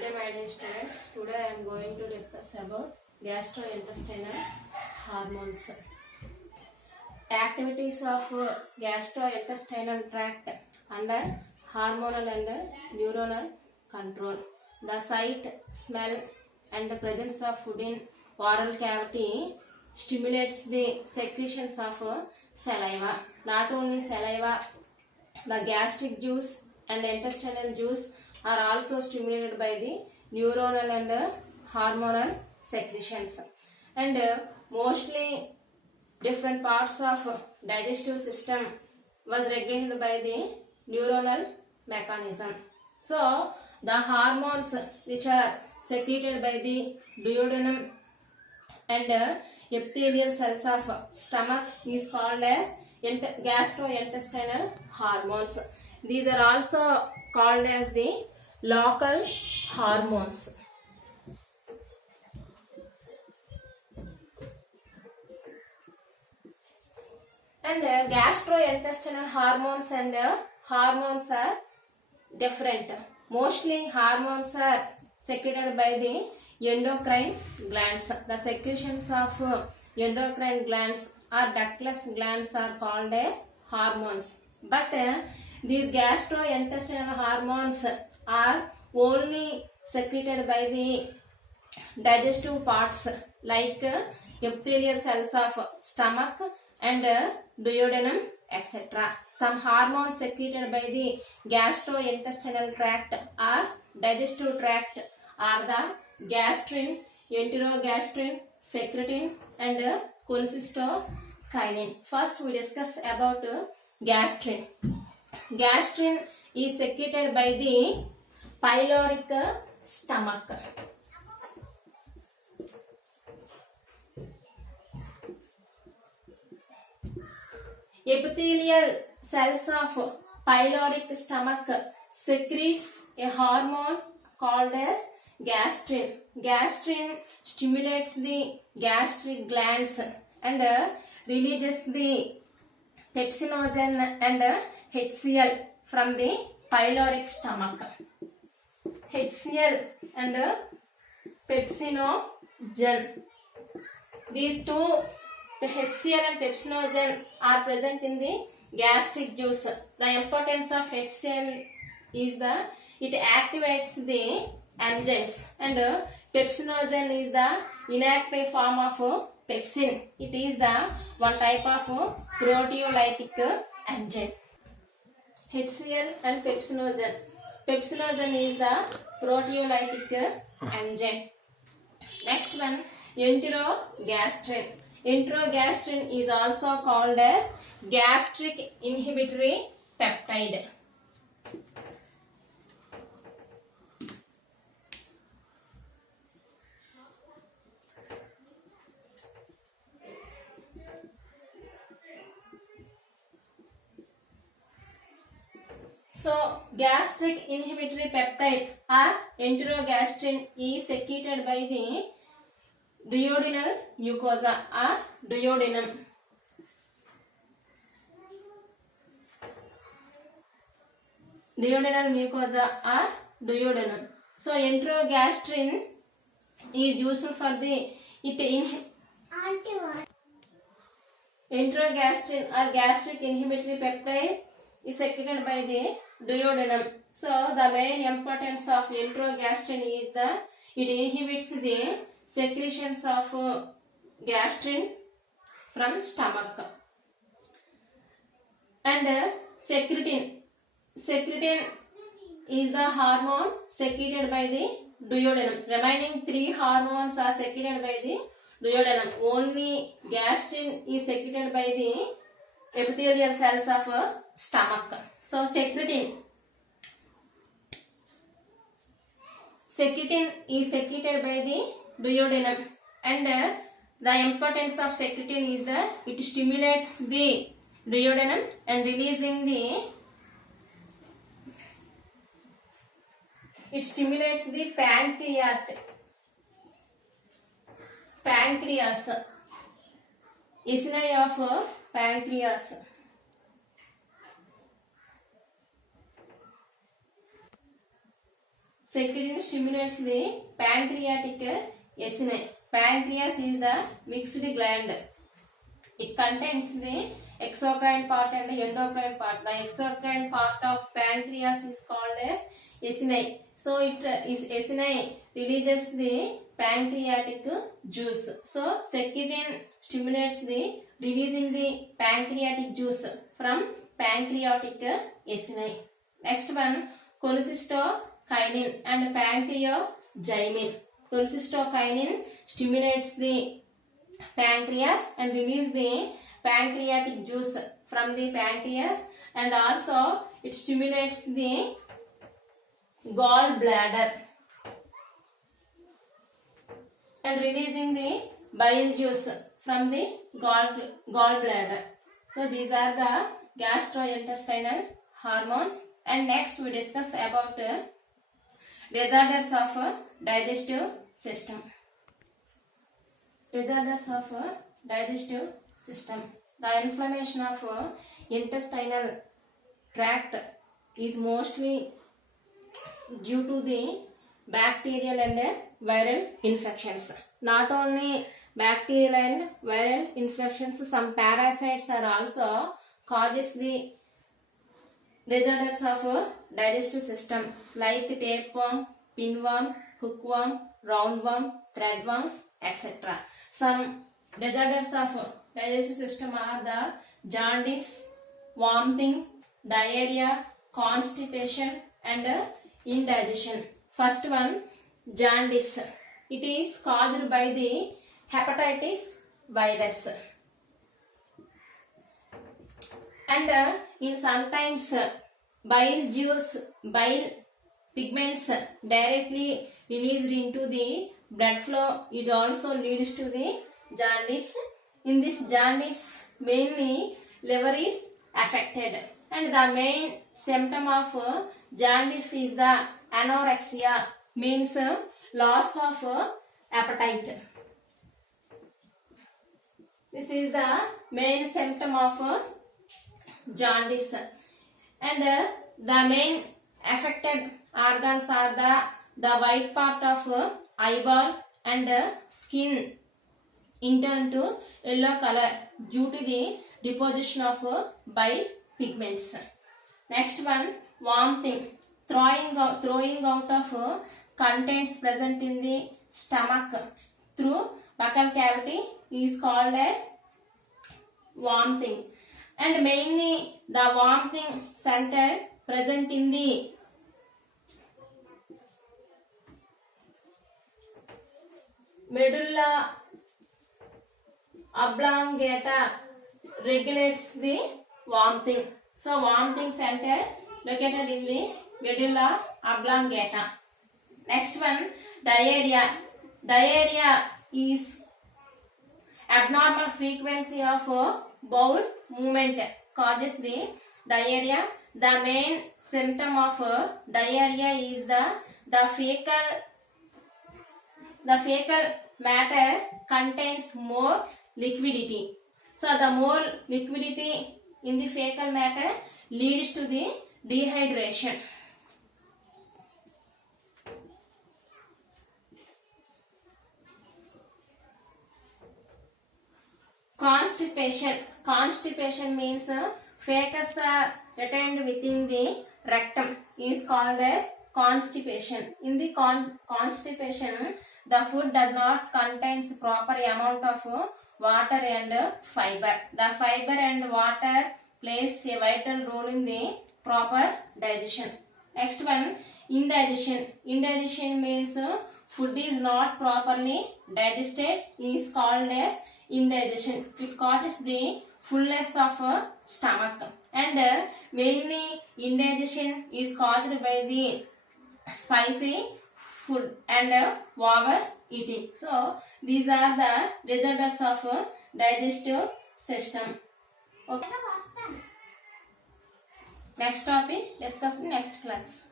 Good day, my dear students. Today I am going to discuss about gastrointestinal hormones. Activities of gastrointestinal tract under hormonal and neuronal control. The sight, smell, and the presence of food in oral cavity stimulates the secretions of saliva. Not only saliva, the gastric juice and intestinal juice are also stimulated by the neuronal and hormonal secretions. And mostly different parts of digestive system was regulated by the neuronal mechanism. So the hormones which are secreted by the duodenum and epithelial cells of stomach is called as gastrointestinal hormones. These are also called as the local hormones. And gastrointestinal hormones and hormones are different. Mostly hormones are secreted by the endocrine glands. The secretions of endocrine glands or ductless glands are called as hormones. But these gastrointestinal hormones are only secreted by the digestive parts like epithelial cells of stomach and duodenum, etc. Some hormones secreted by the gastrointestinal tract or digestive tract are the gastrin, enterogastrin, secretin, and cholecystokinin. First, we discuss about gastrin. Gastrin is secreted by the pyloric stomach. Epithelial cells of pyloric stomach secretes a hormone called as gastrin. Gastrin stimulates the gastric glands and releases the pepsinogen and HCl from the pyloric stomach. HCl and pepsinogen. These two, the HCl and pepsinogen, are present in the gastric juice. The importance of HCl is that it activates the enzymes, and pepsinogen is the inactive form of pepsin. It is the one type of proteolytic enzyme. HCl and pepsinogen. Pepsinogen is the proteolytic enzyme. Next one, enterogastrin. Enterogastrin is also called as gastric inhibitory peptide. So, gastric inhibitory peptide or enterogastrin is secreted by the duodenal mucosa or duodenum. Duodenal mucosa or duodenum. So, enterogastrin is useful for the enterogastrin or gastric inhibitory peptide is secreted by the duodenum. So, the main importance of enterogastrin is that it inhibits the secretions of gastrin from stomach. And secretin. Secretin is the hormone secreted by the duodenum. Remaining three hormones are secreted by the duodenum. Only gastrin is secreted by the epithelial cells of stomach. So secretin is secreted by the duodenum, and the importance of secretin is that it stimulates the duodenum and releasing the pancreas, acini of pancreas. Secretin stimulates the pancreatic acini. Pancreas is the mixed gland. It contains the exocrine part and the endocrine part. The exocrine part of pancreas is called as acini. So it is acini releases the pancreatic juice. So secretin stimulates the releasing the pancreatic juice from pancreatic acini. Next one, cholecystokinin and pancreogymin. Cholecystokinin stimulates the pancreas and release the pancreatic juice from the pancreas, and also it stimulates the gallbladder and releasing the bile juice from the gallbladder. So these are the gastrointestinal hormones. And next we discuss about disorders of digestive system. Disorders of digestive system. The inflammation of intestinal tract is mostly due to the bacterial and viral infections. Not only bacterial and viral infections, some parasites are also causes the disorders of digestive system like tapeworm, pinworm, hookworm, roundworm, threadworms, etc. Some disorders of digestive system are the jaundice, vomiting, diarrhea, constipation and indigestion. First one, jaundice. It is caused by the hepatitis virus. And in sometimes bile pigments directly released into the blood flow is also leads to the jaundice. In this jaundice, mainly liver is affected, and the main symptom of jaundice is the anorexia, means loss of appetite. This is the main symptom of jaundice, and the main affected organs are the white part of eyeball and skin in turn to yellow color due to the deposition of bile pigments. Next one, vomiting, throwing out of contents present in the stomach through buccal cavity is called as vomiting, and mainly the vomiting center present in the medulla oblongata regulates the vomiting. So vomiting center located in the medulla oblongata. Next one, diarrhea. Diarrhea is abnormal frequency of bowel movement causes the diarrhea. The main symptom of diarrhea is the fecal matter contains more liquidity. So the more liquidity in the fecal matter leads to the dehydration. Constipation. Constipation means fecus retained within the rectum is called as constipation. In the constipation, the food does not contain proper amount of water and fiber. The fiber and water plays a vital role in the proper digestion. Next one, indigestion. Indigestion means food is not properly digested is called as indigestion. It causes the fullness of stomach, and mainly indigestion is caused by the spicy food and overeating. So these are the disorders of digestive system. Okay. Next topic discuss in next class.